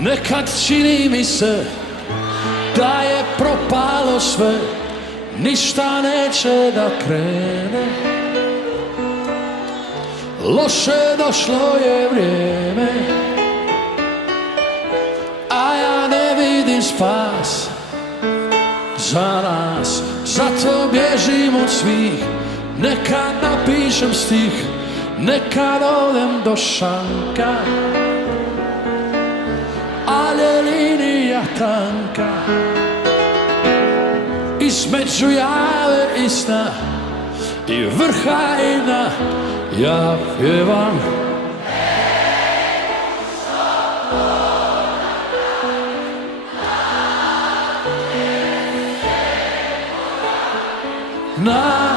Nekad čini mi se da je propalo sve, ništa neće da krene. Loše došlo je vrijeme, a ja ne vidim spas za nas. Zato bježim od svih, nekad napišem stih, nekad odem do šanka, ali je linija tanka. Između jave i sna i vrha i dna ja pjevam. Na